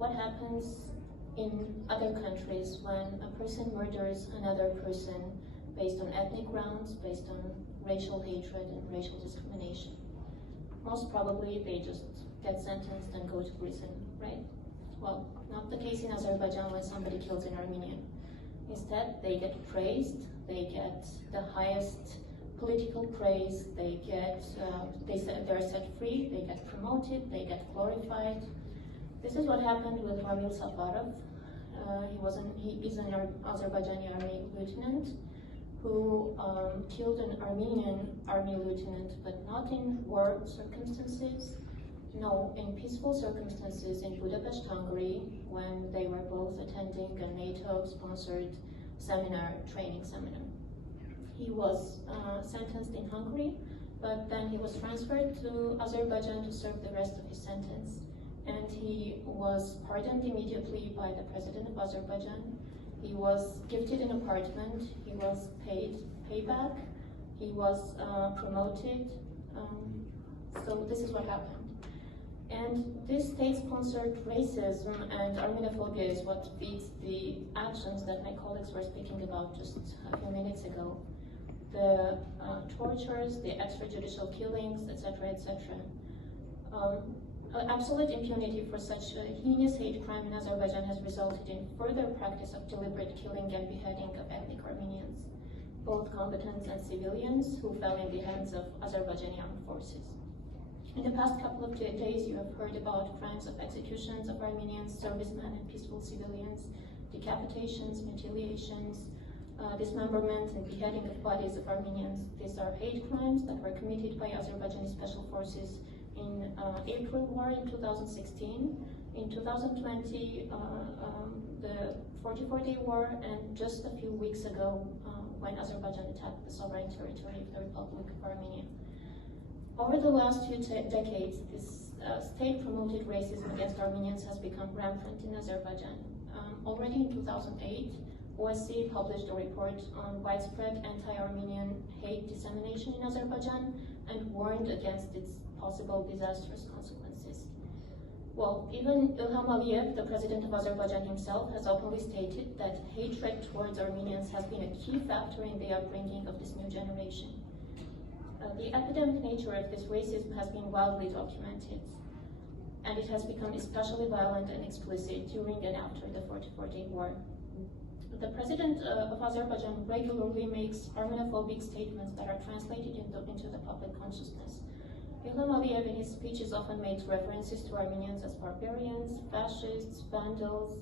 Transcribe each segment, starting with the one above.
what happens in other countries when a person murders another person based on ethnic grounds, based on racial hatred and racial discrimination. Most probably they just get sentenced and go to prison, right? Well, not the case in Azerbaijan when somebody kills an Armenian. Instead, they get praised, they get the highest political praise, they're set free, they get promoted, they get glorified. This is what happened with Ramil Safarov. He is an Azerbaijani army lieutenant who killed an Armenian army lieutenant, but not in war circumstances. No, in peaceful circumstances in Budapest, Hungary, when they were both attending a NATO-sponsored training seminar. He was sentenced in Hungary, but then he was transferred to Azerbaijan to serve the rest of his sentence. And he was pardoned immediately by the president of Azerbaijan. He was gifted an apartment, he was paid payback, he was promoted. So this is what happened. And this state-sponsored racism and Armenophobia is what feeds the actions that my colleagues were speaking about just a few minutes ago. The tortures, the extrajudicial killings, etc., etc. Absolute impunity for such a heinous hate crime in Azerbaijan has resulted in further practice of deliberate killing and beheading of ethnic Armenians, both combatants and civilians who fell in the hands of Azerbaijani armed forces. In the past couple of days, you have heard about crimes of executions of Armenians, servicemen and peaceful civilians, decapitations, mutilations, dismemberment and beheading of bodies of Armenians. These are hate crimes that were committed by Azerbaijani special forces in April war in 2016, in 2020, the 44-day war, and just a few weeks ago when Azerbaijan attacked the sovereign territory of the Republic of Armenia. Over the last few decades, this state-promoted racism against Armenians has become rampant in Azerbaijan. Already in 2008, OSCE published a report on widespread anti-Armenian hate dissemination in Azerbaijan and warned against its possible disastrous consequences. Well, even Ilham Aliyev, the president of Azerbaijan himself, has openly stated that hatred towards Armenians has been a key factor in the upbringing of this new generation. The epidemic nature of this racism has been widely documented, and it has become especially violent and explicit during and after the 44-day war. The president of Azerbaijan regularly makes Armenophobic statements that are translated into the public consciousness. Ilham Aliyev in his speeches often makes references to Armenians as barbarians, fascists, vandals,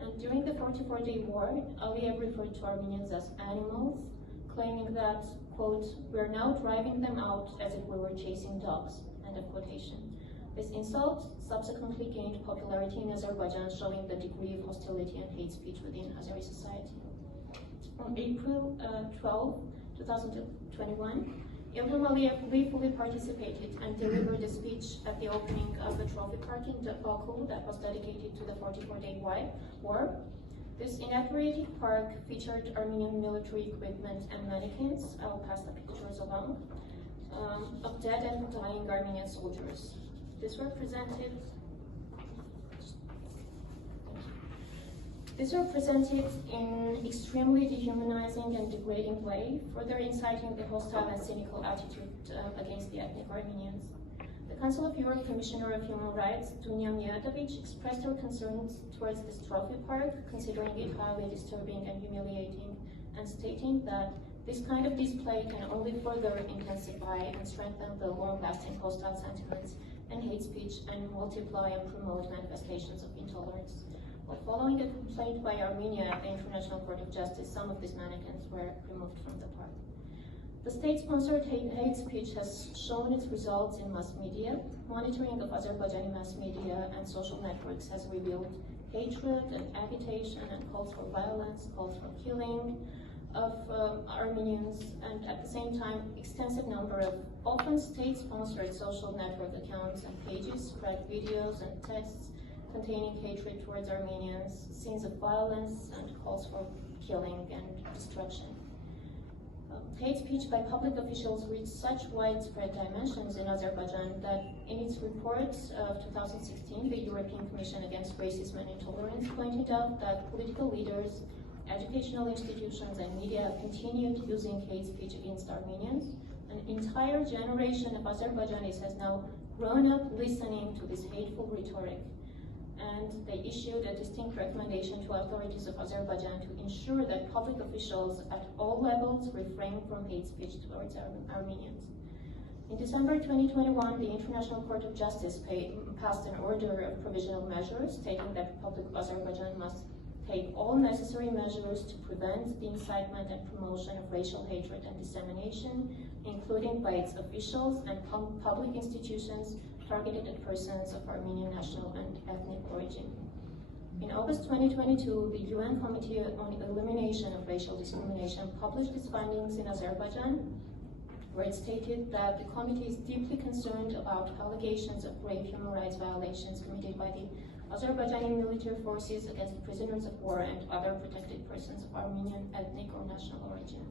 and during the 44-day war, Aliyev referred to Armenians as animals, claiming that, quote, "we're now driving them out as if we were chasing dogs," end of quotation. This insult subsequently gained popularity in Azerbaijan, showing the degree of hostility and hate speech within Azeri society. On April 12, 2021, Ilham Aliyev gleefully participated and delivered a speech at the opening of the trophy park in Baku that was dedicated to the 44-day war. This inaugurated park featured Armenian military equipment and mannequins, I will pass the pictures along, of dead and dying Armenian soldiers. This were presented in extremely dehumanizing and degrading way, further inciting the hostile and cynical attitude against the ethnic Armenians. The Council of Europe Commissioner of Human Rights, Dunja Mijatovic, expressed her concerns towards this trophy park, considering it highly disturbing and humiliating, and stating that this kind of display can only further intensify and strengthen the long-lasting hostile sentiments and hate speech and multiply and promote manifestations of intolerance. Well, following a complaint by Armenia at the International Court of Justice, some of these mannequins were removed from the park. The state-sponsored hate speech has shown its results in mass media. Monitoring of Azerbaijani mass media and social networks has revealed hatred and agitation and calls for violence, calls for killing of Armenians, and at the same time, extensive number of often state-sponsored social network accounts and pages spread videos and texts containing hatred towards Armenians, scenes of violence, and calls for killing and destruction. Hate speech by public officials reached such widespread dimensions in Azerbaijan that in its report of 2016, the European Commission Against Racism and Intolerance pointed out that political leaders, educational institutions, and media continued using hate speech against Armenians. An entire generation of Azerbaijanis has now grown up listening to this hateful rhetoric, and they issued a distinct recommendation to authorities of Azerbaijan to ensure that public officials at all levels refrain from hate speech towards Armenians. In December 2021, the International Court of Justice passed an order of provisional measures stating that the Republic of Azerbaijan must take all necessary measures to prevent the incitement and promotion of racial hatred and dissemination, including by its officials and public institutions targeted at persons of Armenian national and ethnic origin. In August 2022, the UN Committee on Elimination of Racial Discrimination published its findings in Azerbaijan, where it stated that the committee is deeply concerned about allegations of grave human rights violations committed by the Azerbaijani military forces against prisoners of war and other protected persons of Armenian ethnic or national origin.